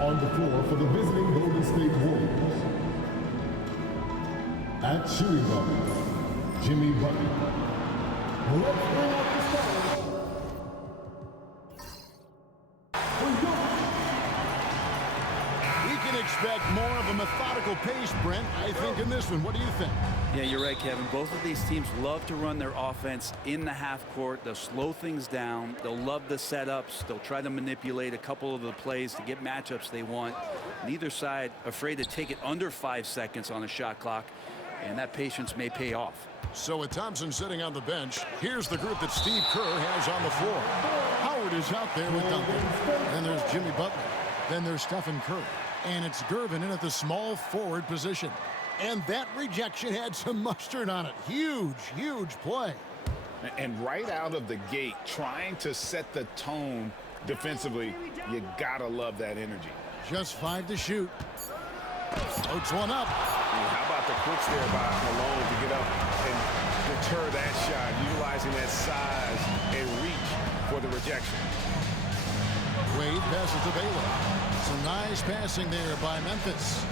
On the floor for the visiting Golden State Warriors, at shooting guard, Jimmy Butler. Let's bring up the stars. We can expect more of a methodical pace, Brent, I think, in this one. What do you think? Yeah, you're right, Kevin. Both of these teams love to run their offense in the half court. They'll slow things down. They'll love the setups. They'll try to manipulate a couple of the plays to get matchups they want. Neither side afraid to take it under 5 seconds on a shot clock, and that patience may pay off. So with Thompson sitting on the bench, here's the group that Steve Kerr has on the floor. Howard is out there with Duncan. Then there's Jimmy Butler. Then there's Stephen Curry. And it's Gervin in at the small forward position. And that rejection had some mustard on it. Huge, huge play. And right out of the gate, trying to set the tone defensively, you gotta love that energy. Just 5 to shoot. Floats one up. How about the quicks there by Malone to get up and deter that shot, utilizing that size and reach for the rejection. Wade passes to Baylor. Some nice passing there by Memphis.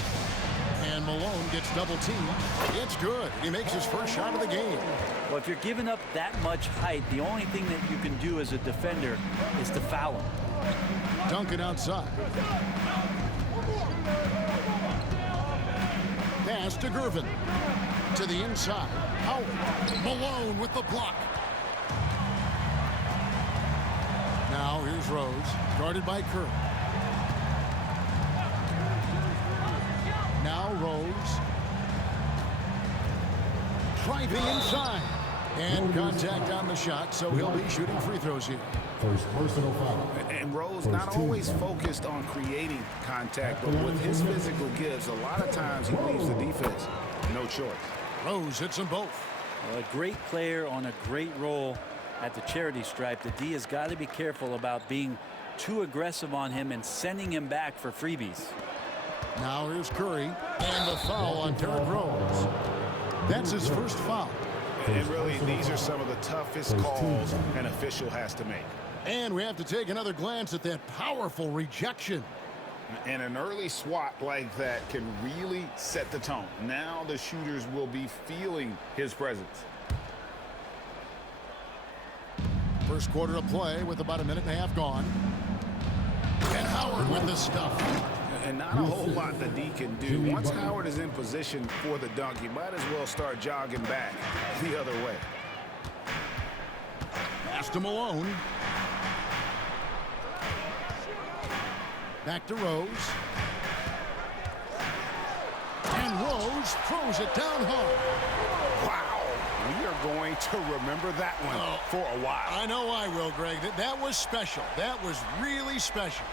And Malone gets double teamed. It's good. He makes his first shot of the game. Well, if you're giving up that much height, the only thing that you can do as a defender is to foul him. Duncan outside. Pass to Gervin. To the inside. Howard. Malone with the block. Now here's Rose. Guarded by Curry. Now Rose. Driving inside. And contact on the shot, so he'll be shooting free throws here. First personal foul. And Rose not always focused on creating contact, but with his physical gives, a lot of times he leaves the defense no choice. Rose hits them both. Well, a great player on a great role at the charity stripe. The D has got to be careful about being too aggressive on him and sending him back for freebies. Now here's Curry, and the foul on Derrick Rose. That's his first foul. And really, these are some of the toughest calls an official has to make. And we have to take another glance at that powerful rejection. And an early swat like that can really set the tone. Now the shooters will be feeling his presence. First quarter of play with about a minute and a half gone. And Howard with the stuff. And not a whole lot the D can do. Once Howard is in position for the dunk, he might as well start jogging back the other way. Pass to Malone. Back to Rose. And Rose throws it down hard. Wow. We are going to remember that one for a while. I know I will, Greg. That was special. That was really special.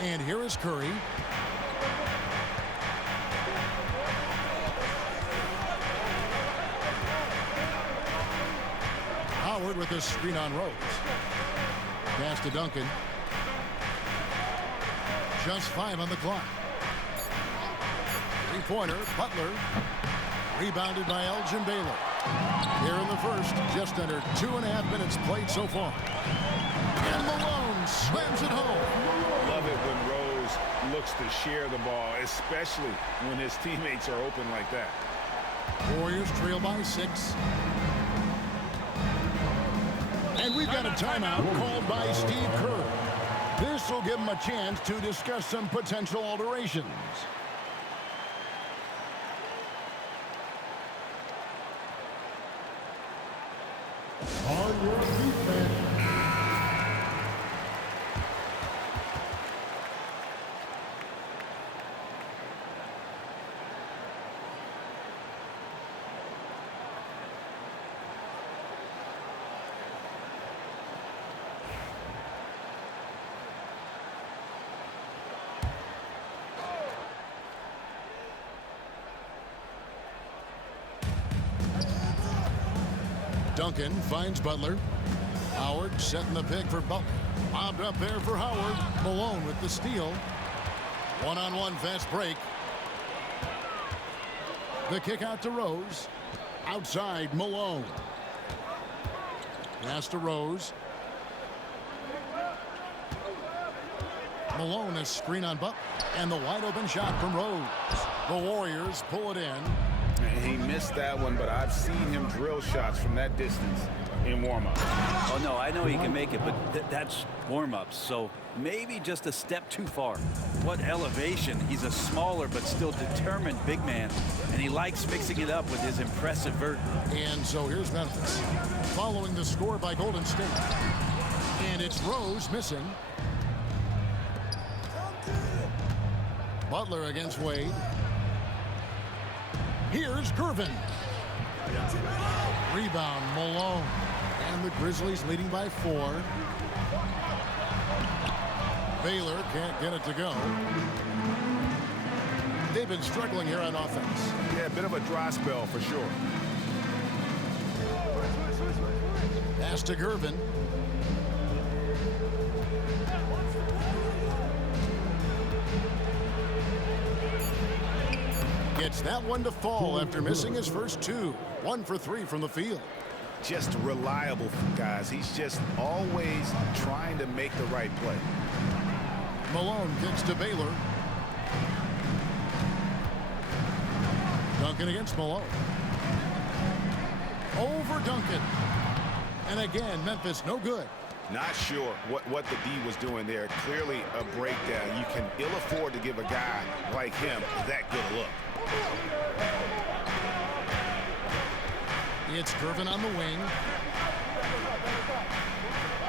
And here is Curry. Howard with a screen on Rose. Pass to Duncan. Just 5 on the clock. Three-pointer, Butler. Rebounded by Elgin Baylor. Here in the first, just under 2.5 minutes played so far. And Malone slams it home. Love it when Rose looks to share the ball, especially when his teammates are open like that. Warriors trail by 6. And we've got a timeout called by Steve Kerr. This will give him a chance to discuss some potential alterations. On your feet, man. Duncan finds Butler. Howard setting the pick for Butler. Bobbed up there for Howard. Malone with the steal. One-on-one fast break. The kick out to Rose. Outside, Malone. Pass to Rose. Malone, a screen on Butler. And the wide open shot from Rose. The Warriors pull it in. He missed that one, but I've seen him drill shots from that distance in warm-up. Oh, no, I know he can make it, but that's warm-ups, so maybe just a step too far. What elevation. He's a smaller but still determined big man, and he likes mixing it up with his impressive vert. And so here's Memphis, following the score by Golden State. And it's Rose missing. Butler against Wade. Here's Gervin. Rebound, Malone. And the Grizzlies leading by 4. Baylor can't get it to go. They've been struggling here on offense. Yeah, a bit of a dry spell for sure. Pass to Gervin. Gets that one to fall after missing his first 2. 1 for 3 from the field. Just reliable, guys. He's just always trying to make the right play. Malone kicks to Baylor. Duncan against Malone. Over Duncan. And again, Memphis no good. Not sure what the D was doing there. Clearly a breakdown. You can ill afford to give a guy like him that good a look. It's Gervin on the wing.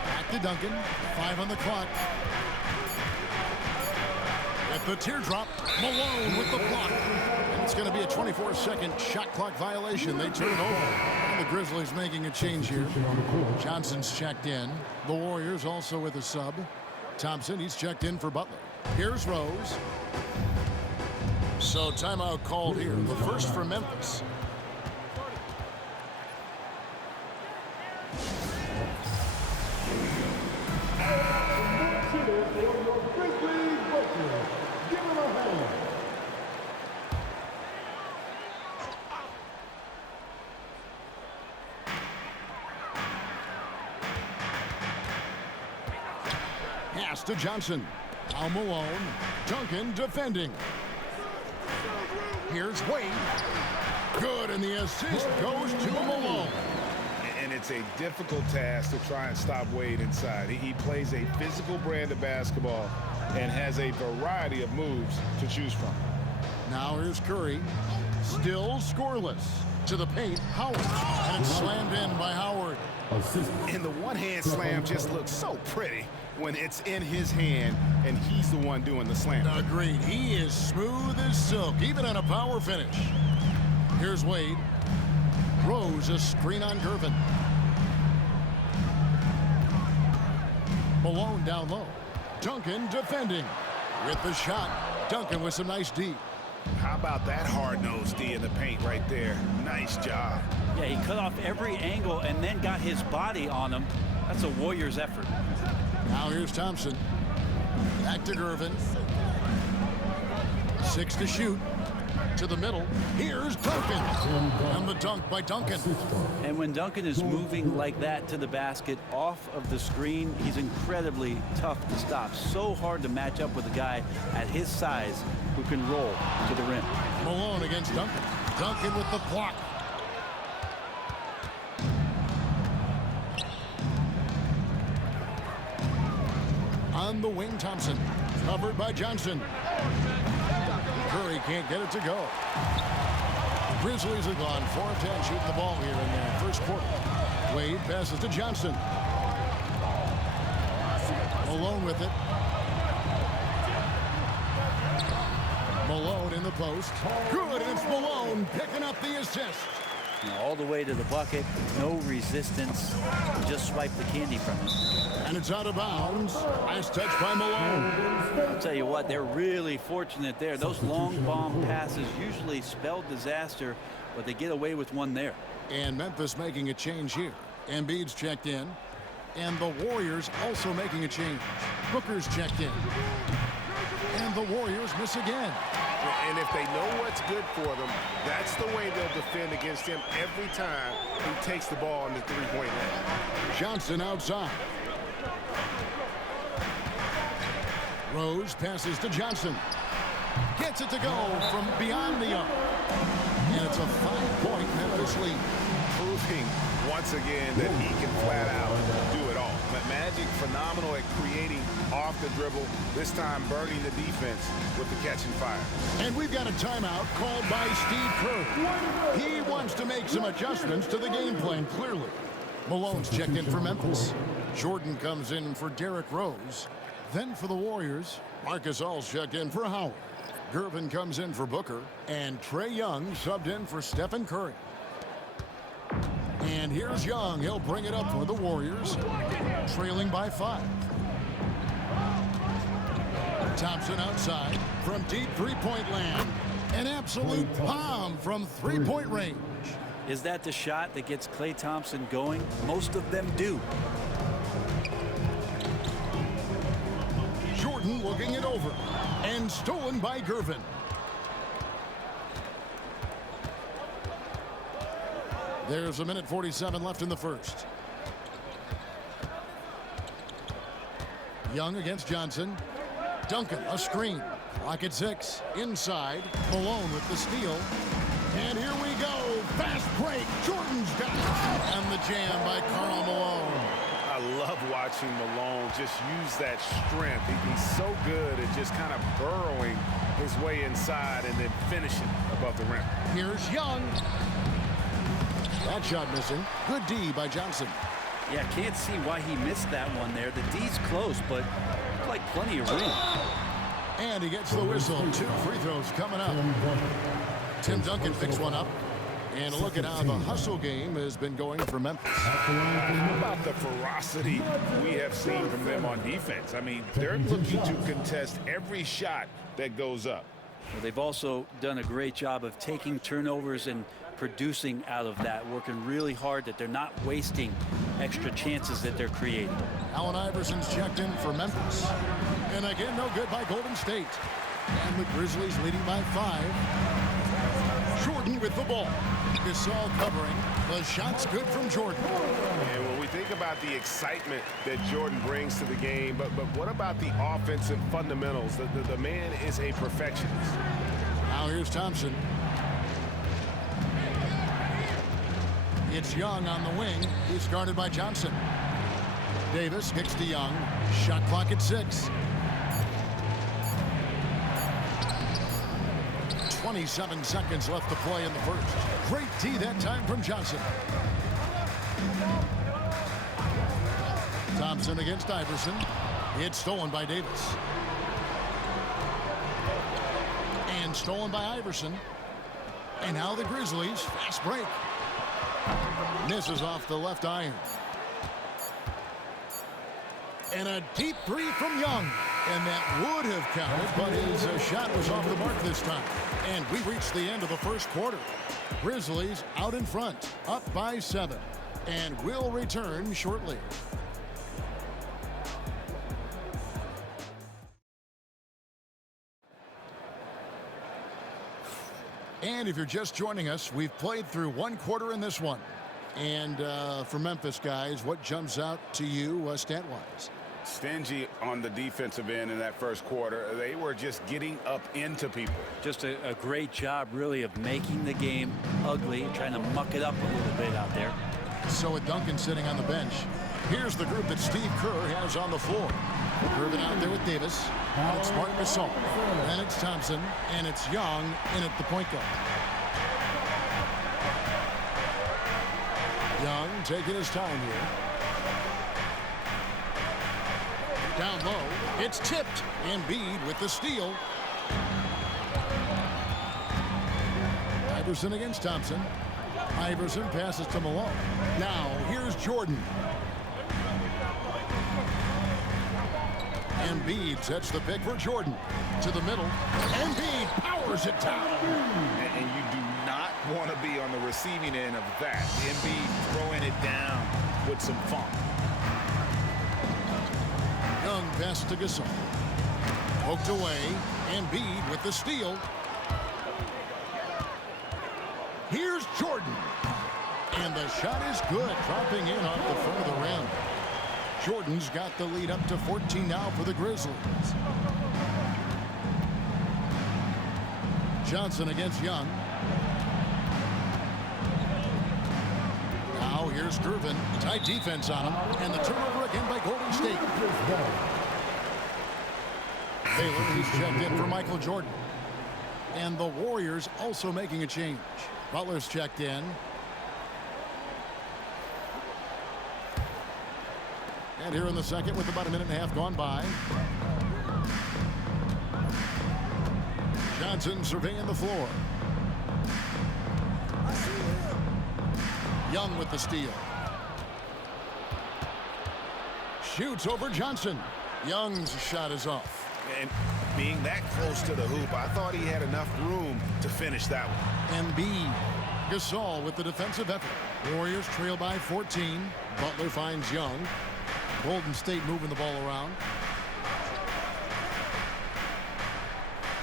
Back to Duncan. 5 on the clock. With the teardrop, Malone with the block. And it's going to be a 24-second shot clock violation. They turn it over. And the Grizzlies making a change here. Johnson's checked in. The Warriors also with a sub. Thompson, he's checked in for Butler. Here's Rose. So timeout called here. The first for Memphis. Pass to Johnson. Now Malone. Duncan defending. Here's Wade. Good, and the assist goes to Malone. And it's a difficult task to try and stop Wade inside. He plays a physical brand of basketball and has a variety of moves to choose from. Now here's Curry. Still scoreless. To the paint, Howard. And it's slammed in by Howard. And the one-hand slam just looks so pretty when it's in his hand and he's the one doing the slam. Agreed. He is smooth as silk, even on a power finish. Here's Wade. Rose, a screen on Gervin. Malone down low. Duncan defending. With the shot. Duncan with some nice D. How about that hard-nosed D in the paint right there? Nice job. Yeah, he cut off every angle and then got his body on him. That's a Warriors effort. Now here's Thompson. Back to Gervin. 6 to shoot. To the middle. Here's Duncan. And the dunk by Duncan. And when Duncan is moving like that to the basket off of the screen, he's incredibly tough to stop. So hard to match up with a guy at his size who can roll to the rim. Malone against Duncan. Duncan with the block. On the wing, Thompson. Covered by Johnson. Curry can't get it to go. The Grizzlies have gone 4 of 10 shooting the ball here in the first quarter. Wade passes to Johnson. Malone with it. Malone in the post. Good, and it's Malone picking up the assist. All the way to the bucket, no resistance, just swipe the candy from him. And it's out of bounds. Nice touch by Malone. I'll tell you what, they're really fortunate there. Those long bomb passes usually spell disaster, but they get away with one there. And Memphis making a change here. Embiid's checked in. And the Warriors also making a change. Booker's checked in. And the Warriors miss again. And if they know what's good for them, that's the way they'll defend against him every time he takes the ball in the three-point line. Johnson outside. Rose passes to Johnson. Gets it to go from beyond the arc. And it's a 5-point Memphis lead. Proving once again that he can flat out do it all. But Magic phenomenal at creating off the dribble, this time burning the defense with the catch and fire. And we've got a timeout called by Steve Kerr. He wants to make some adjustments to the game plan, clearly. Malone's checked in for Memphis. Jordan comes in for Derrick Rose. Then for the Warriors, Marcus All's checked in for Howard. Gervin comes in for Booker. And Trae Young subbed in for Stephen Curry. And here's Young. He'll bring it up for the Warriors, trailing by 5. Thompson outside from deep three-point land. An absolute bomb from three-point range. Is that the shot that gets Klay Thompson going? Most of them do. Jordan looking it over. And stolen by Gervin. There's 1:47 left in the first. Young against Johnson. Duncan, a screen. Clock at 6. Inside. Malone with the steal. And here we go. Fast break. Jordan's got it. And the jam by Karl Malone. I love watching Malone just use that strength. He's so good at just kind of burrowing his way inside and then finishing above the rim. Here's Young. That shot missing. Good D by Johnson. Yeah, can't see why he missed that one there. The D's close, but like plenty of room. And he gets the whistle. 2 free throws coming up. Tim Duncan picks one up. And look at how the hustle game has been going for Memphis. How about the ferocity we have seen from them on defense? I mean, they're looking to contest every shot that goes up. Well, they've also done a great job of taking turnovers and producing out of that, working really hard that they're not wasting extra chances that they're creating. Allen Iverson's checked in for Memphis. And again, no good by Golden State. And the Grizzlies leading by 5. Jordan with the ball. Gasol covering. The shot's good from Jordan. And when we think about the excitement that Jordan brings to the game, but what about the offensive fundamentals? The man is a perfectionist. Now here's Thompson. It's Young on the wing. He's guarded by Johnson. Davis kicks to Young. Shot clock at 6. 27 seconds left to play in the first. Great D that time from Johnson. Thompson against Iverson. It's stolen by Davis. And stolen by Iverson. And now the Grizzlies. Fast break. Misses off the left iron. And a deep 3 from Young. And that would have counted, but his shot was off the mark this time. And we reached the end of the first quarter. Grizzlies out in front, up by 7. And we'll return shortly. And if you're just joining us, we've played through 1 quarter in this one. And for Memphis guys, what jumps out to you stat-wise? Stingy on the defensive end in that first quarter. They were just getting up into people. Just a great job, really, of making the game ugly, trying to muck it up a little bit out there. So with Duncan sitting on the bench, here's the group that Steve Kerr has on the floor. Gervin out there with Davis. And it's Marc Gasol. Then it's Thompson. And it's Young in at the point guard. Young taking his time here. Down low. It's tipped. Embiid with the steal. Iverson against Thompson. Iverson passes to Malone. Now here's Jordan. Embiid sets the pick for Jordan. To the middle. Embiid powers it down. And you do not want to be on the receiving end of that. Embiid throwing it down with some funk. Young pass to Gasol. Poked away. Embiid with the steal. Here's Jordan. And the shot is good. Dropping in off the front of the rim. Jordan's got the lead up to 14 now for the Grizzlies. Johnson against Young. Now here's Gervin. Tight defense on him. And the turnover again by Golden State. Baylor, he's checked in for Michael Jordan. And the Warriors also making a change. Butler's checked in. And here in the second with about a minute and a half gone by. Johnson surveying the floor. Young with the steal. Shoots over Johnson. Young's shot is off. And being that close to the hoop, I thought he had enough room to finish that one. Embiid. Gasol with the defensive effort. Warriors trail by 14. Butler finds Young. Golden State moving the ball around.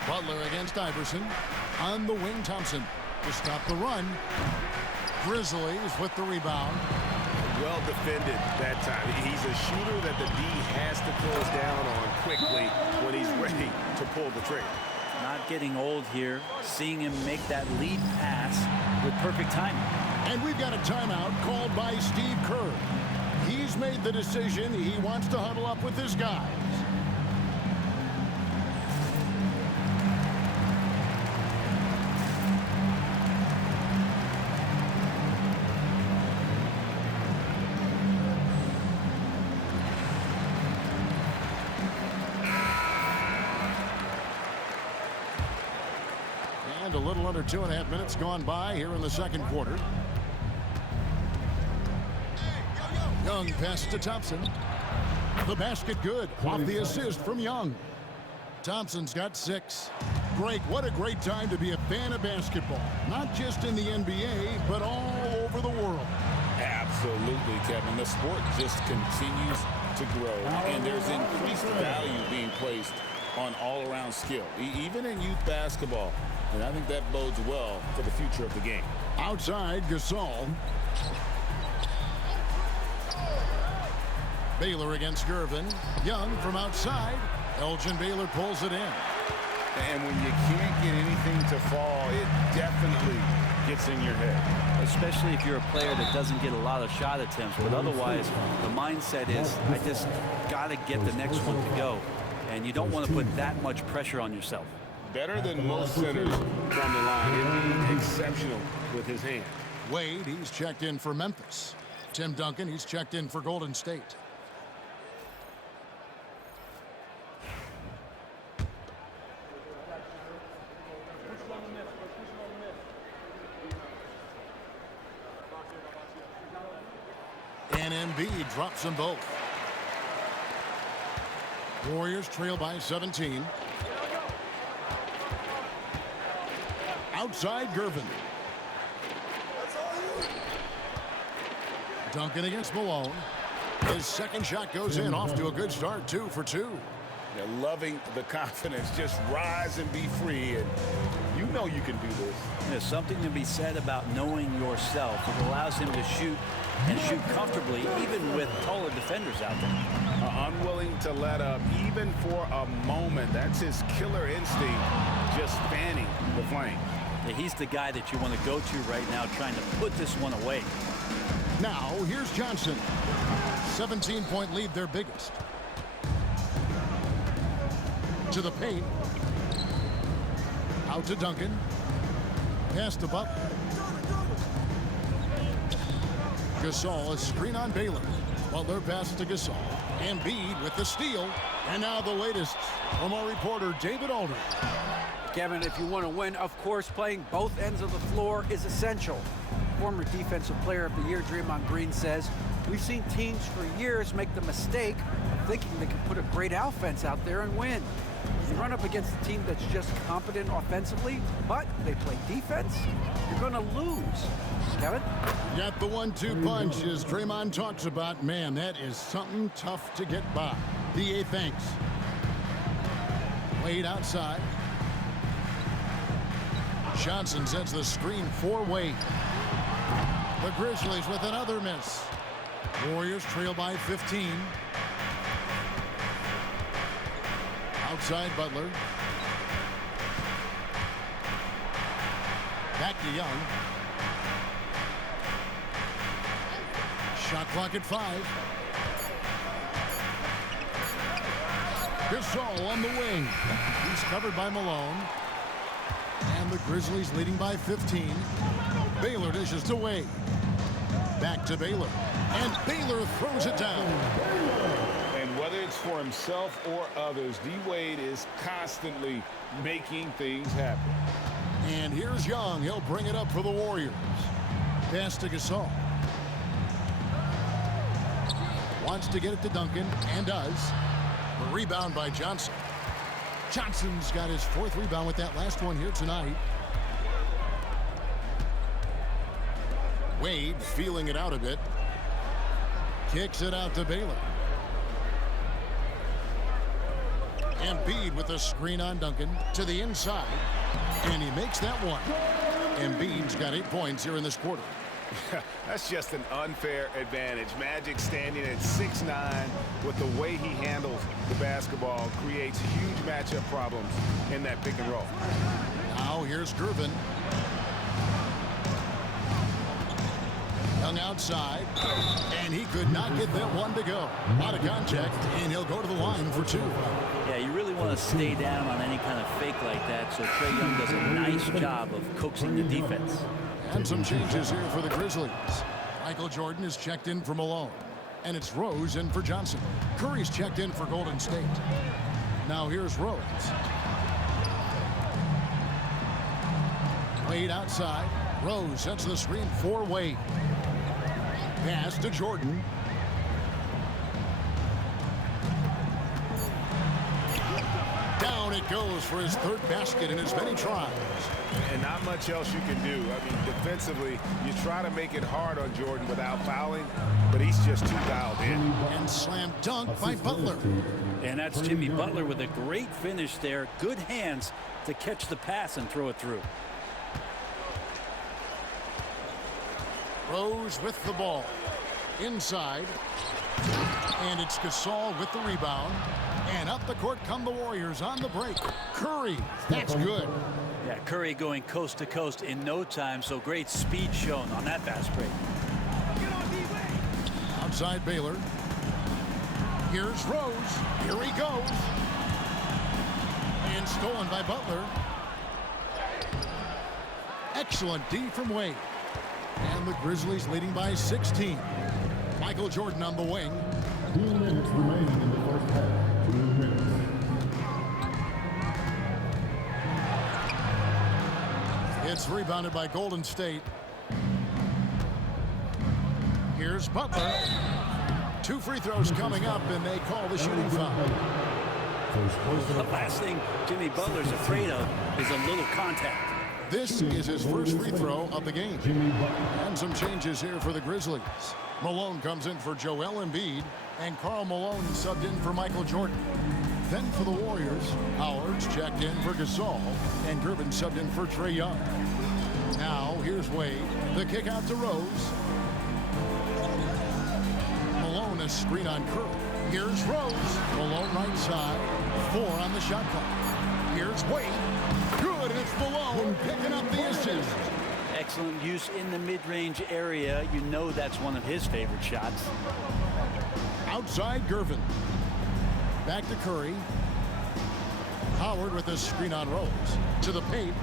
Butler against Iverson. On the wing, Thompson to stop the run. Grizzlies with the rebound. Well defended that time. He's a shooter that the D has to close down on quickly when he's ready to pull the trigger. Not getting old here. Seeing him make that lead pass with perfect timing. And we've got a timeout called by Steve Kerr. He's made the decision. He wants to huddle up with his guys. And a little under 2.5 minutes gone by here in the second quarter. Young passes to Thompson. The basket good. Off the assist from Young. Thompson's got 6. Greg, what a great time to be a fan of basketball. Not just in the NBA, but all over the world. Absolutely, Kevin. The sport just continues to grow, and there's increased value being placed on all-around skill, even in youth basketball. And I think that bodes well for the future of the game. Outside, Gasol. Baylor against Gervin. Young from outside. Elgin Baylor pulls it in. And when you can't get anything to fall, it definitely gets in your head. Especially if you're a player that doesn't get a lot of shot attempts. But otherwise, the mindset is, I just got to get the next one to go. And you don't want to put that much pressure on yourself. Better than most centers from the line. Indeed, exceptional with his hand. Wade, he's checked in for Memphis. Tim Duncan, he's checked in for Golden State. And Embiid drops them both. Warriors trail by 17. Outside, Gervin. Duncan against Malone. His second shot goes in, off to a good start, 2 for 2. They're loving the confidence. Just rise and be free, and you know you can do this. There's something to be said about knowing yourself. It allows him to shoot and shoot comfortably, even with taller defenders out there. Unwilling to let up, even for a moment. That's his killer instinct, just fanning the flame. Yeah, he's the guy that you want to go to right now, trying to put this one away. Now, here's Johnson. 17-point lead, their biggest. To the paint. Out to Duncan. Pass to Butler. Gasol, a screen on Baylor. Butler passes to Gasol. Embiid with the steal. And now the latest from our reporter, David Aldridge. Kevin, if you want to win, of course, playing both ends of the floor is essential. Former Defensive Player of the Year Draymond Green says, we've seen teams for years make the mistake of thinking they can put a great offense out there and win. You run up against a team that's just competent offensively, but they play defense, you're going to lose. Kevin? Got the 1-2 punch, as Draymond talks about. Man, that is something tough to get by. DA thanks. Wade outside. Johnson sends the screen for Wade. The Grizzlies with another miss. Warriors trail by 15. Outside Butler. Back to Young. Shot clock at 5. Gasol on the wing. He's covered by Malone. And the Grizzlies leading by 15. Baylor dishes to Wade. Back to Baylor. And Baylor throws it down. And whether it's for himself or others, D-Wade is constantly making things happen. And here's Young. He'll bring it up for the Warriors. Pass to Gasol. Wants to get it to Duncan, and does. The rebound by Johnson. Johnson's got his 4th rebound with that last one here tonight. Wade feeling it out a bit. Kicks it out to Baylor. Embiid with a screen on Duncan to the inside. And he makes that one. Embiid's got 8 points here in this quarter. That's just an unfair advantage. Magic standing at 6'9", with the way he handles the basketball creates huge matchup problems in that pick and roll. Now here's Gervin. Young outside, and he could not get that one to go. Out of contact, and he'll go to the line for 2. Yeah, you really want to stay down on any kind of fake like that, so Trae Young does a nice job of coaxing the defense. And some changes here for the Grizzlies. Michael Jordan is checked in for Malone. And it's Rose in for Johnson. Curry's checked in for Golden State. Now here's Rose. Wade outside. Rose sets the screen for Wade. Pass to Jordan. Down it goes for his 3rd basket in as many tries. And not much else you can do. I mean, defensively, you try to make it hard on Jordan without fouling, but he's just too dialed in. And slam dunk by Butler. And that's Jimmy Butler with a great finish there. Good hands to catch the pass and throw it through. Rose with the ball. Inside. And it's Gasol with the rebound. And up the court come the Warriors on the break. Curry, that's good. Yeah, Curry going coast to coast in no time, so great speed shown on that fast break. Outside Baylor. Here's Rose. Here he goes. And stolen by Butler. Excellent D from Wade. And the Grizzlies leading by 16. Michael Jordan on the wing. 2 minutes remaining in the first half. 2 minutes. It's rebounded by Golden State. Here's Butler. 2 free throws coming up, and they call the shooting foul. The last thing Jimmy Butler's afraid of is a little contact. This is his first free throw of the game. And some changes here for the Grizzlies. Malone comes in for Joel Embiid, and Karl Malone subbed in for Michael Jordan. Then for the Warriors, Howard's checked in for Gasol, and Gervin subbed in for Trae Young. Now here's Wade. The kick out to Rose. Malone a screen on Curry. Here's Rose. Malone right side. 4 on the shot clock. Here's Wade. Good, and it's Malone picking up the assist. Excellent use in the mid-range area. You know that's one of his favorite shots. Outside Gervin. Back to Curry. Howard with a screen on Rose. To the paint.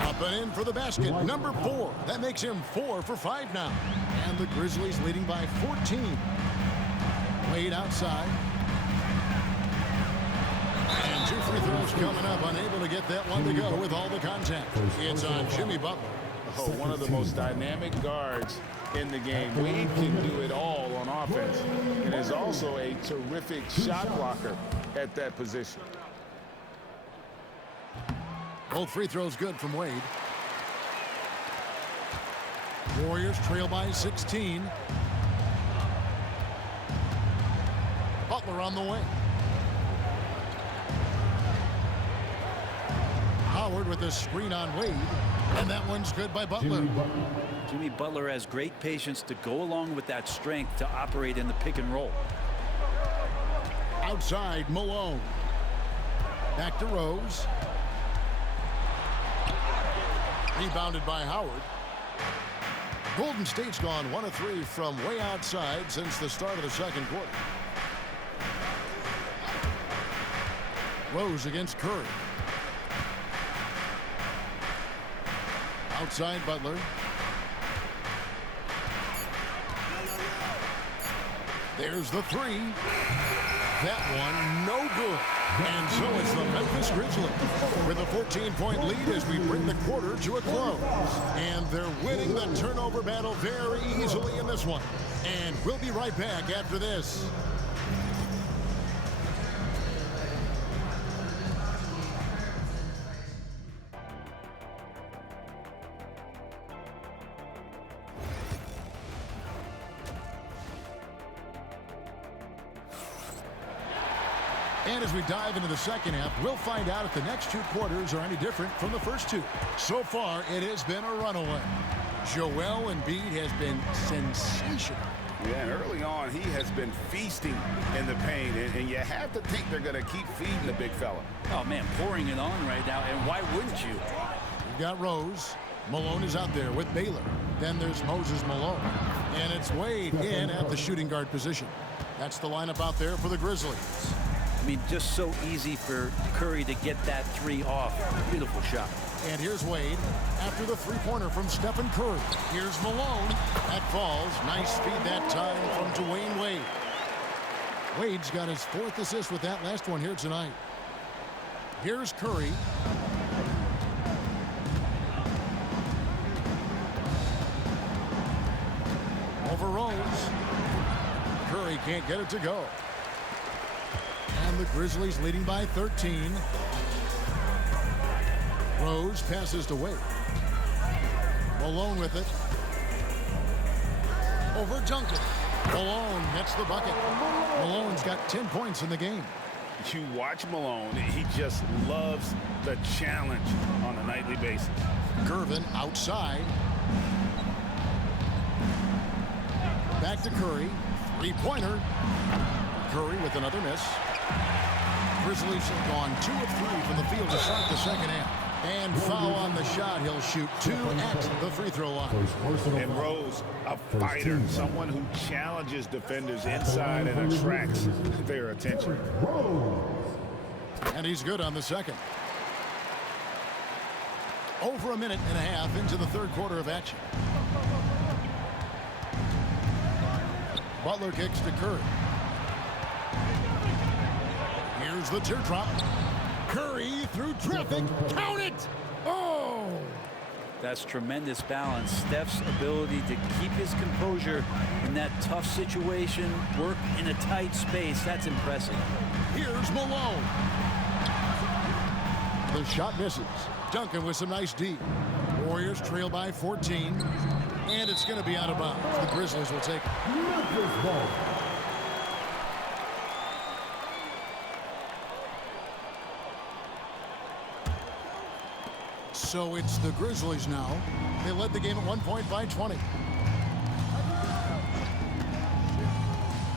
Up and in for the basket. Number 4. That makes him 4 for 5 now. And the Grizzlies leading by 14. Wade outside. And 2 free throws coming up. Unable to get that one to go with all the contact. It's on Jimmy Butler. Oh, one of the most dynamic guards in the game. Wade can do it all on offense and is also a terrific shot blocker at that position. Both free throws good from Wade. Warriors trail by 16. Butler on the way. Howard with a screen on Wade. And that one's good by Butler. Jimmy Butler has great patience to go along with that strength to operate in the pick and roll. Outside Malone. Back to Rose. Rebounded by Howard. Golden State's gone 1 of 3 from way outside since the start of the second quarter. Rose against Curry. Outside Butler. There's the three. That one, no good. And so it's the Memphis Grizzlies with a 14-point lead as we bring the quarter to a close. And they're winning the turnover battle very easily in this one. And we'll be right back after this. And as we dive into the second half, we'll find out if the next 2 quarters are any different from the first 2. So far, it has been a runaway. Joel Embiid has been sensational. Yeah, and early on, he has been feasting in the paint, and you have to think they're going to keep feeding the big fella. Oh, man, pouring it on right now, and why wouldn't you? You've got Rose. Malone is out there with Baylor. Then there's Moses Malone. And it's Wade in at the shooting guard position. That's the lineup out there for the Grizzlies. I mean, just so easy for Curry to get that 3 off. Beautiful shot. And here's Wade after the three-pointer from Stephen Curry. Here's Malone. That falls. Nice feed that time from Dwayne Wade. Wade's got his 4th assist with that last one here tonight. Here's Curry. Over Rose. Curry can't get it to go. And the Grizzlies leading by 13. Rose passes to Wade. Malone with it. Over Duncan. Malone gets the bucket. Malone's got 10 points in the game. You watch Malone, he just loves the challenge on a nightly basis. Gervin outside. Back to Curry. Three-pointer. Curry with another miss. Grizzlies have gone 2 of 3 from the field to start the second half. And foul on the shot. He'll shoot 2 at the free throw line. And Rose, a fighter, someone who challenges defenders inside and attracts their attention. And he's good on the second. Over a minute and a half into the third quarter of action. Butler kicks to Curry. Here's the teardrop. Curry through traffic. Count it! Oh! That's tremendous balance. Steph's ability to keep his composure in that tough situation, work in a tight space, that's impressive. Here's Malone. The shot misses. Duncan with some nice D. Warriors trail by 14. And it's going to be out of bounds. The Grizzlies will take it. So it's the Grizzlies now. They led the game at 1 point by 20.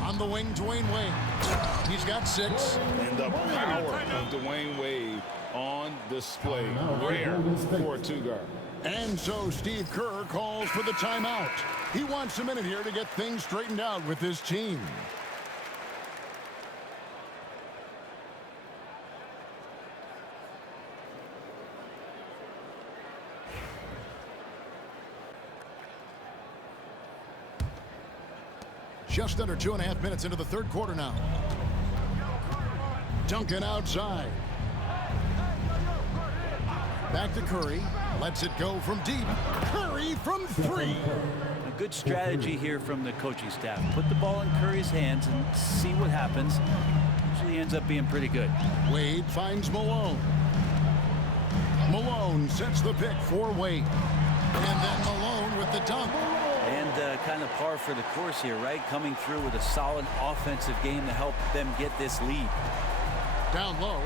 On the wing, Dwayne Wade. He's got 6. And the power of Dwayne Wade on display. Rare for a 2-guard. And so Steve Kerr calls for the timeout. He wants a minute here to get things straightened out with his team. Just under 2.5 minutes into the third quarter now. Duncan outside. Back to Curry. Lets it go from deep. Curry from 3. A good strategy here from the coaching staff. Put the ball in Curry's hands and see what happens. Usually ends up being pretty good. Wade finds Malone. Malone sets the pick for Wade. And then Malone with the dunk. And kind of par for the course here, right? Coming through with a solid offensive game to help them get this lead. Down low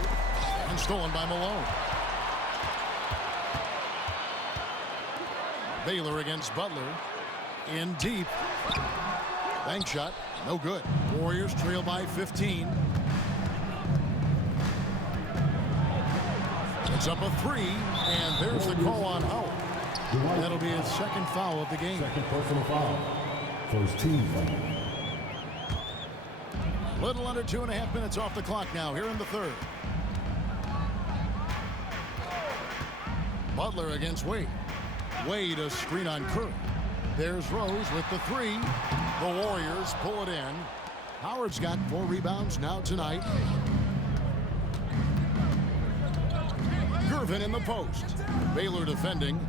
and stolen by Malone. Baylor against Butler. In deep. Bank shot. No good. Warriors trail by 15. It's up a 3. And there's the call on Howard. That'll be his second foul of the game. Second personal foul. First team foul. Little under 2.5 minutes off the clock now here in the third. Butler against Wade. Wade a screen on Curry. There's Rose with the three. The Warriors pull it in. Howard's got 4 rebounds now tonight. Gervin in the post. Baylor defending.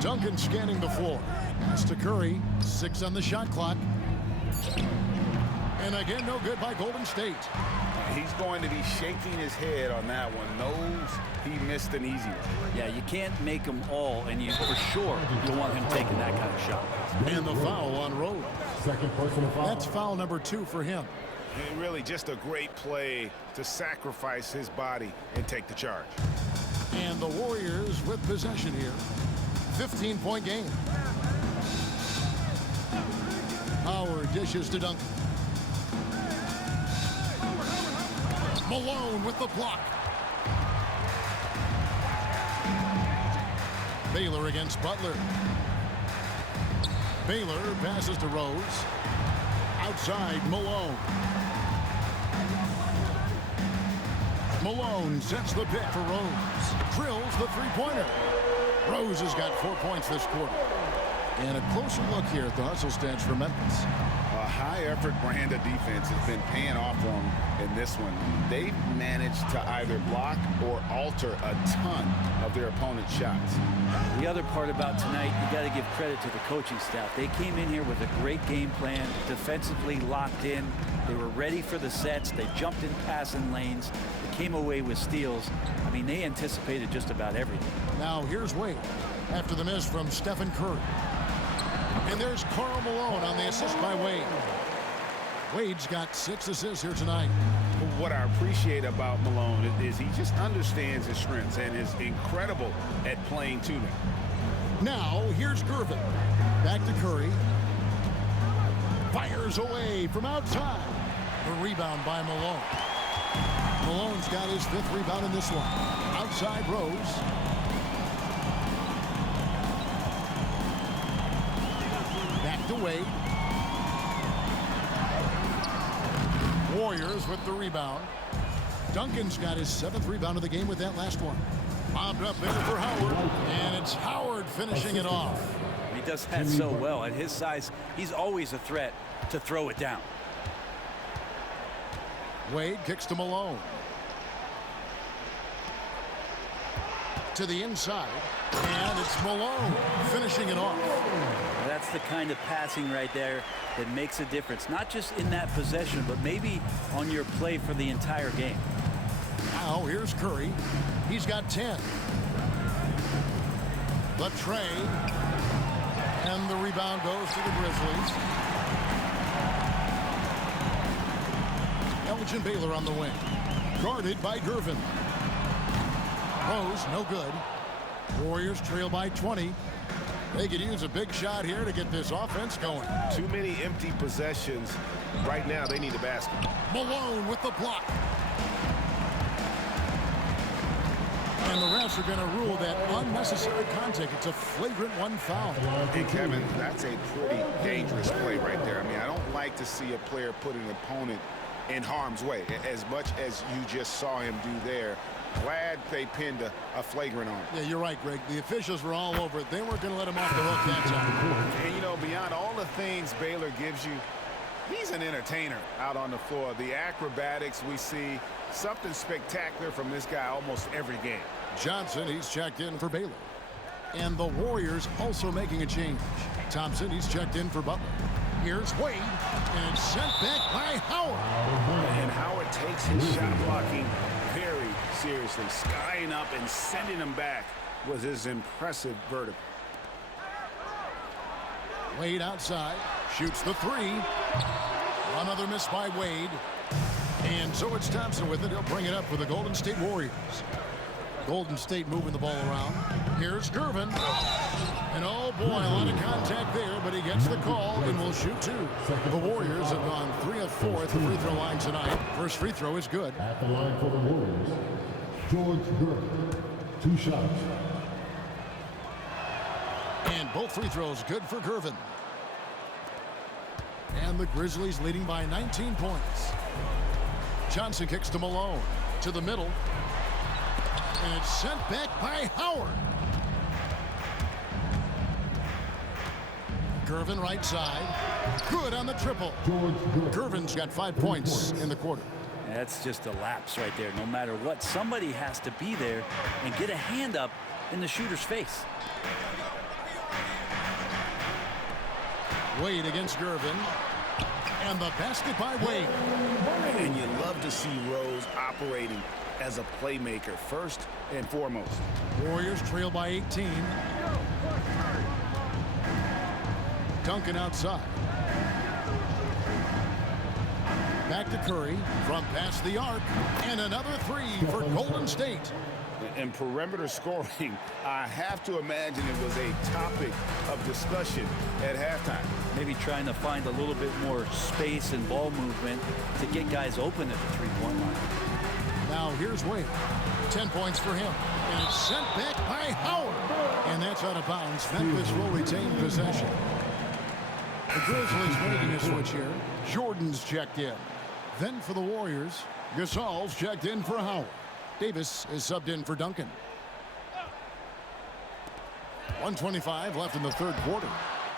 Duncan scanning the floor. Pass to Curry. 6 on the shot clock. And again, no good by Golden State. He's going to be shaking his head on that one. Knows he missed an easy one. Yeah, you can't make them all, and you for sure you don't want him taking that kind of shot. And the foul on Rose. Second personal foul. That's foul number 2 for him. And really just a great play to sacrifice his body and take the charge. And the Warriors with possession here. 15-point game. Howard dishes to Duncan. Malone with the block. Baylor against Butler. Baylor passes to Rose. Outside, Malone. Malone sets the pick for Rose. Drills the three-pointer. Rose has got 4 points this quarter. And a closer look here at the hustle stats for Memphis. A high-effort brand of defense has been paying off for them in this one. They've managed to either block or alter a ton of their opponent's shots. The other part about tonight, you got to give credit to the coaching staff. They came in here with a great game plan, defensively locked in. They were ready for the sets. They jumped in passing lanes. They came away with steals. I mean, they anticipated just about everything. Now here's Wade after the miss from Stephen Curry. And there's Karl Malone on the assist by Wade. Wade's got 6 assists here tonight. What I appreciate about Malone is he just understands his strengths and is incredible at playing to them. Now here's Gervin. Back to Curry. Fires away from outside. The rebound by Malone. Malone's got his 5th rebound in this one. Outside Rose. Back to Wade. Warriors with the rebound. Duncan's got his 7th rebound of the game with that last one. Bobbed up there for Howard. And it's Howard finishing it off. He does that so well. At his size, he's always a threat to throw it down. Wade kicks to Malone. To the inside. And it's Malone finishing it off. That's the kind of passing right there that makes a difference. Not just in that possession, but maybe on your play for the entire game. Now here's Curry. He's got 10. The tray. And the rebound goes to the Grizzlies. Elgin Baylor on the wing. Guarded by Gervin. Rose, no good. Warriors trail by 20. They could use a big shot here to get this offense going. Too many empty possessions. Right now, they need a basket. Malone with the block. And the refs are going to rule that unnecessary contact. It's a flagrant 1 foul. Hey, Kevin, that's a pretty dangerous play right there. I mean, I don't like to see a player put an opponent in harm's way, as much as you just saw him do there. Glad they pinned a flagrant on him. Yeah, you're right, Greg. The officials were all over it. They weren't going to let him off the hook that time. And, you know, beyond all the things Baylor gives you, he's an entertainer out on the floor. The acrobatics we see, something spectacular from this guy almost every game. Johnson, he's checked in for Baylor. And the Warriors also making a change. Thompson, he's checked in for Butler. Here's Wade, and it's sent back by Howard. And Howard takes his shot blocking very seriously. Skying up and sending him back was his impressive vertical. Wade outside, shoots the 3. Another miss by Wade. And so it's Thompson with it. He'll bring it up for the Golden State Warriors. Golden State moving the ball around. Here's Gervin. And oh boy, a lot of contact there, but he gets the call and will shoot 2. The Warriors have gone 3 of 4 at the free throw line tonight. First free throw is good. At the line for the Warriors, George Gervin. 2 shots. And both free throws good for Gervin. And the Grizzlies leading by 19 points. Johnson kicks to Malone. To the middle. And it's sent back by Howard. Gervin right side. Good on the triple. Gervin's got 5 points in the quarter. That's just a lapse right there. No matter what, somebody has to be there and get a hand up in the shooter's face. Wade against Gervin. And the basket by Wade. And you love to see Rose operating as a playmaker first and foremost. Warriors trail by 18. Duncan outside. Back to Curry from past the arc. And another 3 for Golden State. And perimeter scoring, I have to imagine it was a topic of discussion at halftime. Maybe trying to find a little bit more space and ball movement to get guys open at the three-point line. Now here's Wade. 10 points for him. And it's sent back by Howard. And that's out of bounds. Memphis will retain possession. The Grizzlies making a switch here. Jordan's checked in. Then for the Warriors, Gasol's checked in for Howard. Davis is subbed in for Duncan. 1:25 left in the third quarter.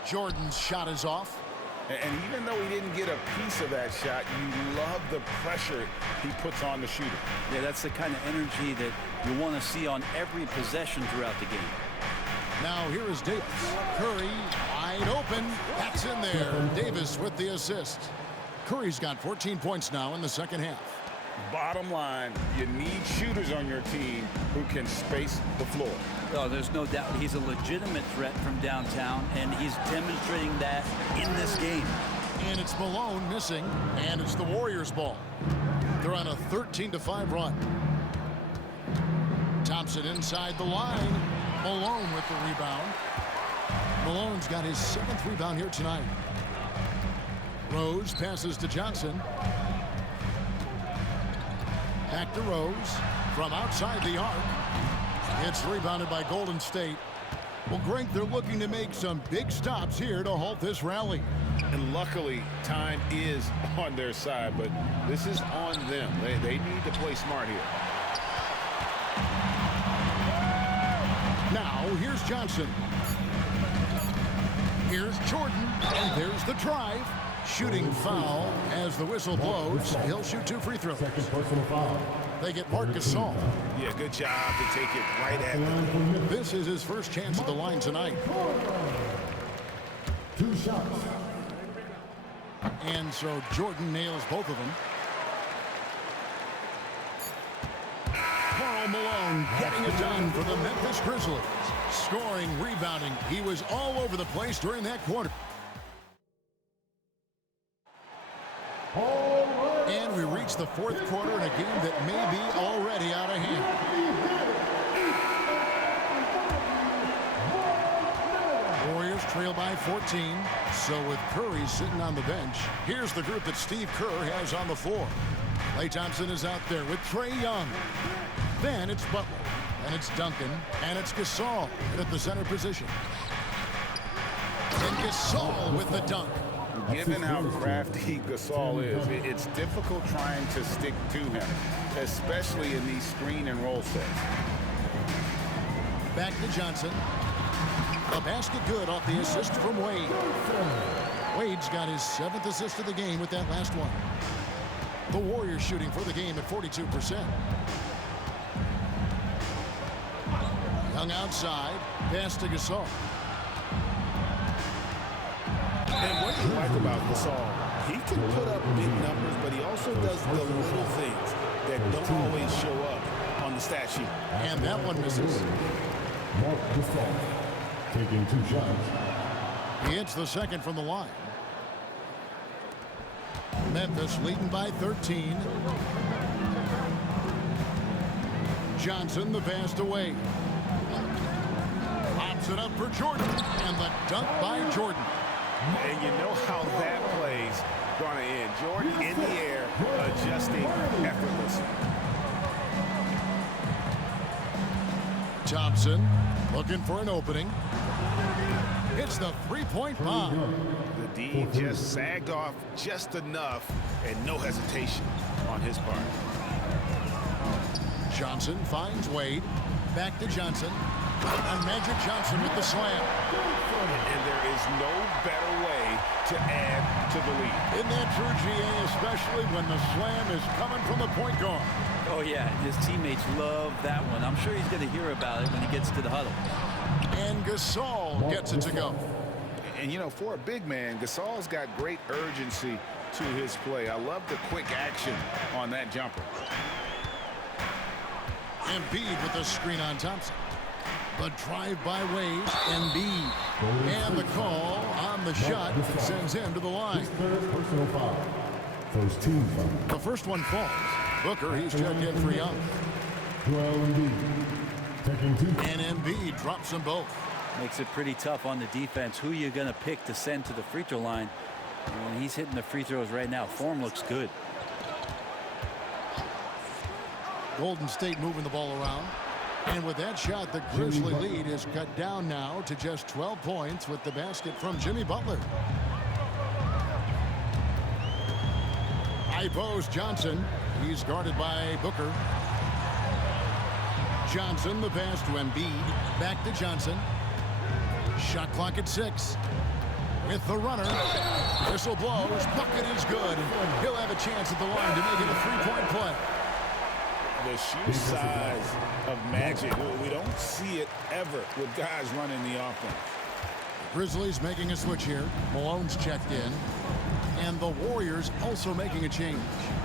Jordan's shot is off. And even though he didn't get a piece of that shot, you love the pressure he puts on the shooter. Yeah, that's the kind of energy that you want to see on every possession throughout the game. Now here is Davis. Curry wide open. That's in there. Davis with the assist. Curry's got 14 points now in the second half. Bottom line, you need shooters on your team who can space the floor. Oh, there's no doubt he's a legitimate threat from downtown, and he's demonstrating that in this game. And it's Malone missing, and it's the Warriors' ball. They're on a 13-5 run. Thompson inside the line. Malone with the rebound. Malone's got his 7th rebound here tonight. Rose passes to Johnson. Back to Rose from outside the arc. It's rebounded by Golden State. Well, Greg, they're looking to make some big stops here to halt this rally. And luckily, time is on their side, but this is on them. They need to play smart here. Now, here's Johnson. Here's Jordan, and there's the drive. Shooting foul as the whistle blows. He'll shoot 2 free throws. Second personal foul. They get Marc Gasol. Yeah, good job to take it right at them. This is his first chance at the line tonight. 2 shots. And so Jordan nails both of them. Karl Malone getting it done for the Memphis Grizzlies. Scoring, rebounding. He was all over the place during that quarter. And we reach the fourth quarter in a game that may be already out of hand. Warriors trail by 14. So with Curry sitting on the bench, here's the group that Steve Kerr has on the floor. Klay Thompson is out there with Trae Young. Then it's Butler, and it's Duncan, and it's Gasol at the center position. And Gasol with the dunk. Given how crafty Gasol is, it's difficult trying to stick to him, especially in these screen and roll sets. Back to Johnson. A basket good off the assist from Wade. Wade's got his 7th assist of the game with that last one. The Warriors shooting for the game at 42%. Young outside. Pass to Gasol. And what do you like about Gasol? He can put up big numbers, but he also does the little things that don't always show up on the stat sheet. And that one misses. Marc Gasol taking 2 shots. He hits the second from the line. Memphis leading by 13. Johnson the pass to Wade. Pops it up for Jordan. And the dunk by Jordan. And you know how that play's going to end. Jordan in the air, adjusting effortlessly. Thompson looking for an opening. Hits the three-point bomb. The D just sagged off just enough and no hesitation on his part. Johnson finds Wade. Back to Johnson. And Magic Johnson with the slam. And there is no better way to add to the lead. Isn't that true, GA, especially when the slam is coming from the point guard? Oh, yeah, his teammates love that one. I'm sure he's going to hear about it when he gets to the huddle. And Gasol gets it to go. And, you know, for a big man, Gasol's got great urgency to his play. I love the quick action on that jumper. Embiid with the screen on Thompson. The drive by Wade. Embiid. And the call on the shot sends him to the line. Personal foul. First team foul. The first one falls. Booker, he's checked in for Young. Gwl Embiid. Taking 2. And Embiid drops them both. Makes it pretty tough on the defense. Who you're going to pick to send to the free throw line. And he's hitting the free throws right now. Form looks good. Golden State moving the ball around. And with that shot, the Grizzly lead is cut down now to just 12 points with the basket from Jimmy Butler. High post Johnson. He's guarded by Booker. Johnson, the pass to Embiid. Back to Johnson. Shot clock at 6. With the runner. Whistle blows. Bucket is good. He'll have a chance at the line to make it a three-point play. The sheer size of Magic, we don't see it ever with guys running the offense. Grizzlies making a switch here. Malone's checked in. And the Warriors also making a change.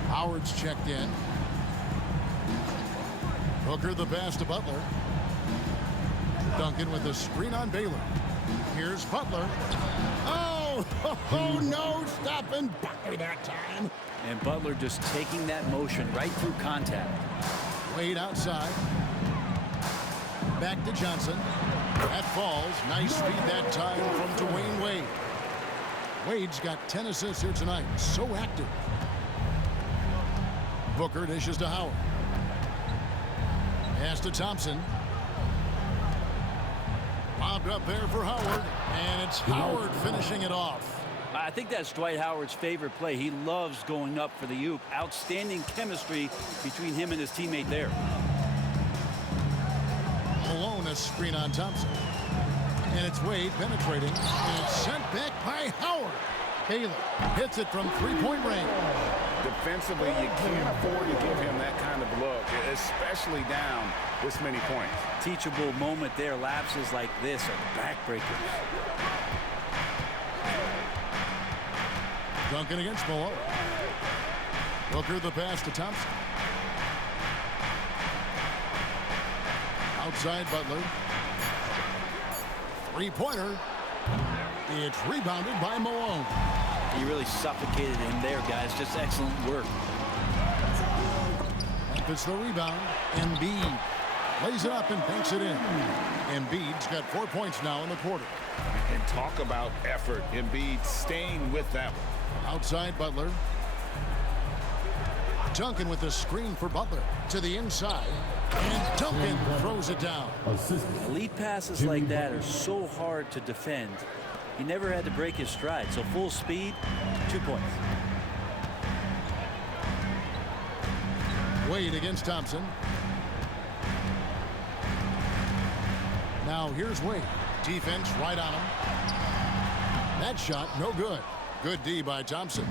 Howard's checked in. Booker the pass to Butler. Duncan with a screen on Baylor. Here's Butler. Oh, no, stopping Butler that time. And Butler just taking that motion right through contact. Wade outside. Back to Johnson. That falls. Nice feed that time from Dwayne Wade. Wade's got 10 assists here tonight. So active. Booker dishes to Howard. Pass to Thompson. Lobbed up there for Howard. And it's Howard finishing it off. I think that's Dwight Howard's favorite play. He loves going up for the oop. Outstanding chemistry between him and his teammate there. Malone a screen on Thompson. And it's Wade penetrating. And it's sent back by Howard. Baylor hits it from three-point range. Defensively, you can't afford to give him that kind of look, especially down this many points. Teachable moment there. Lapses like this are backbreakers. Duncan against Malone. Booker the pass to Thompson. Outside Butler. Three-pointer. It's rebounded by Malone. He really suffocated him there, guys. Just excellent work. It's the rebound. Embiid lays it up and banks it in. Embiid's got 4 points now in the quarter. And talk about effort. Embiid staying with that one. Outside Butler. Duncan with the screen for Butler to the inside. And Duncan throws it down. Elite passes like that are so hard to defend. He never had to break his stride. So full speed, 2 points. Wade against Thompson. Now here's Wade. Defense right on him. That shot no good. Good D by Thompson.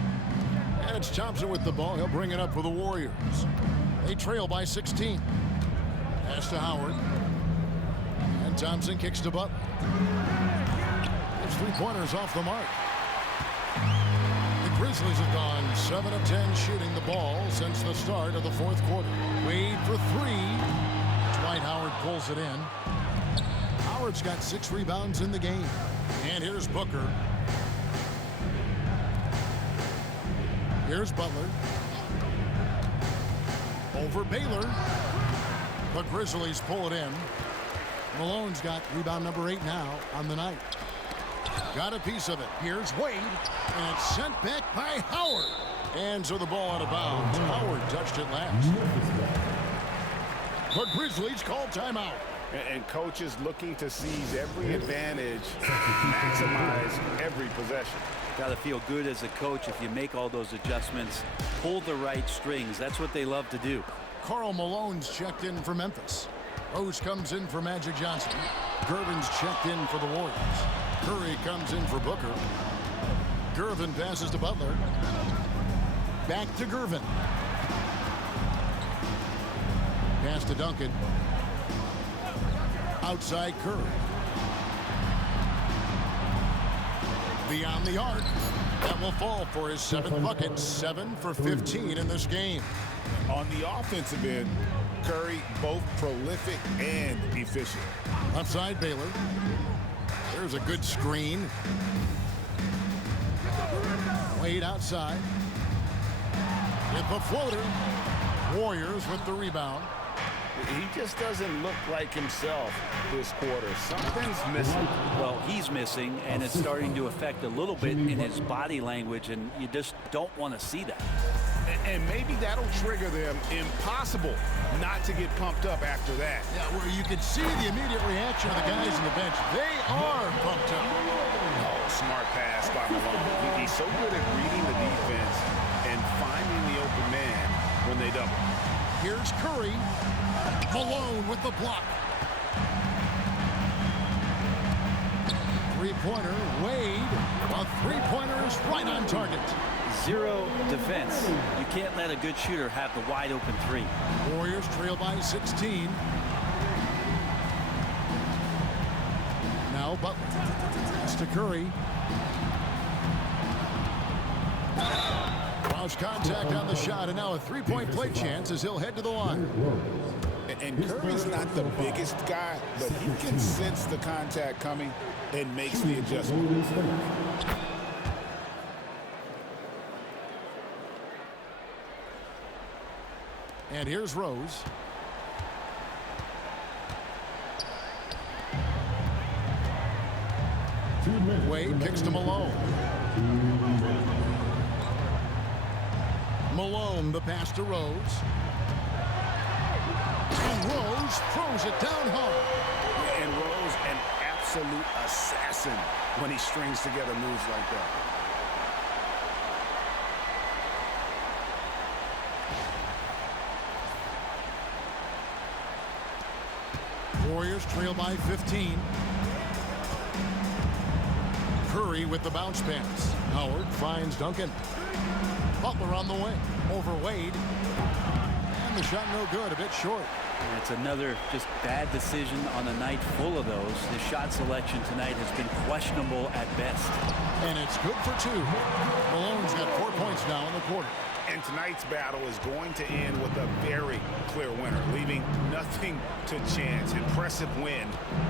And it's Thompson with the ball. He'll bring it up for the Warriors. They trail by 16. Pass to Howard. And Thompson kicks to Butler. His three-pointers off the mark. The Grizzlies have gone 7 of 10 shooting the ball since the start of the fourth quarter. Wade for 3. Dwight Howard pulls it in. Howard's got 6 rebounds in the game. And here's Booker. Here's Butler. Over Baylor. The Grizzlies pull it in. Malone's got rebound number 8 now on the night. Got a piece of it. Here's Wade. And it's sent back by Howard. And so the ball out of bounds. Howard touched it last. The Grizzlies call timeout. And coaches looking to seize every advantage, maximize every possession. Got to feel good as a coach if you make all those adjustments, pull the right strings. That's what they love to do. Karl Malone's checked in for Memphis. Rose comes in for Magic Johnson. Gervin's checked in for the Warriors. Curry comes in for Booker. Gervin passes to Butler. Back to Gervin. Pass to Duncan. Outside Curry. Beyond the arc. That will fall for his 7th bucket. 7 for 15 in this game. On the offensive end, Curry both prolific and efficient. Upside Baylor. There's a good screen. Wade outside. With the floater. Warriors with the rebound. He just doesn't look like himself this quarter. Something's missing. Well, he's missing, and it's starting to affect a little bit in his body language, and you just don't want to see that. And maybe that'll trigger them. Impossible not to get pumped up after that. Yeah, where you can see the immediate reaction of the guys on the bench. They are pumped up. Oh, smart pass by Malone. He's so good at reading the defense and finding the open man when they double. Here's Curry. Malone with the block. Three-pointer, Wade. A three-pointer is right on target. Zero defense. You can't let a good shooter have the wide open three. Warriors trail by 16. Now Butler. Pass to Curry. Lost contact on the shot, and now a three-point play chance as he'll head to the line. And Curry's not the biggest guy, but he can sense the contact coming and makes the adjustment. And here's Rose. Wade kicks to Malone. Malone, the pass to Rose. And Rose throws it down hard. And Rose, an absolute assassin when he strings together moves like that. Warriors trail by 15. Curry with the bounce pass. Howard finds Duncan. Butler on the way. Over Wade. And the shot no good. A bit short. And it's another just bad decision on a night full of those. The shot selection tonight has been questionable at best. And it's good for 2. Malone's got 4 points now in the quarter. And tonight's battle is going to end with a very clear winner, leaving nothing to chance. Impressive win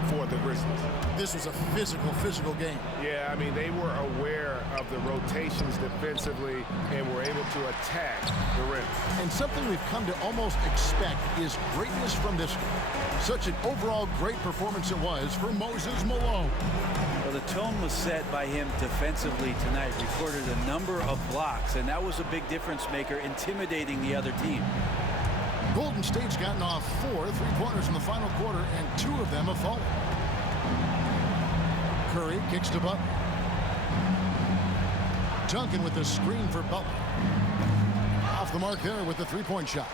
for the Grizzlies. This was a physical game. Yeah, I mean, they were aware of the rotations defensively and were able to attack the rim. And something we've come to almost expect is greatness from this one. Such an overall great performance it was for Moses Malone. Well, the tone was set by him defensively tonight. Recorded a number of blocks, and that was a big difference maker, intimidating the other team. Golden State's gotten off 4 three-pointers in the final quarter, and 2 of them have fallen. Curry kicks to Butler. Duncan with the screen for Butler. Off the mark there with the three-point shot.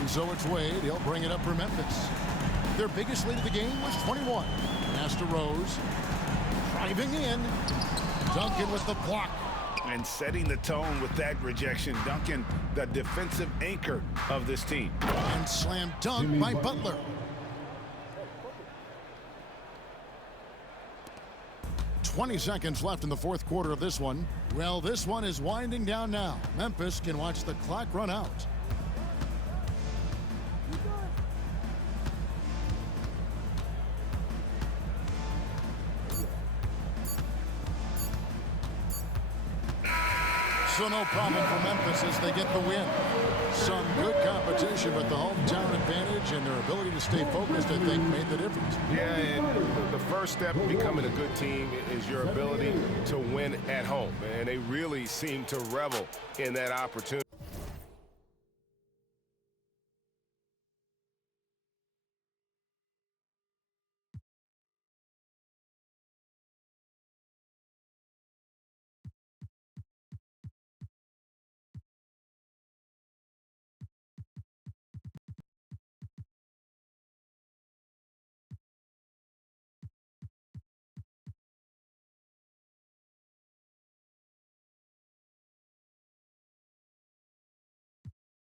And so it's Wade. He'll bring it up for Memphis. Their biggest lead of the game was 21. Pass to Rose. Driving in. Duncan with the block. And setting the tone with that rejection. Duncan, the defensive anchor of this team. And slam dunk by Butler. "20 seconds left in the fourth quarter of this one. Well, this one is winding down now. Memphis can watch the clock run out. So no problem for Memphis as they get the win. Some good competition, but the hometown advantage and their ability to stay focused, I think, made the difference. Yeah, and the first step in becoming a good team is your ability to win at home. And they really seem to revel in that opportunity.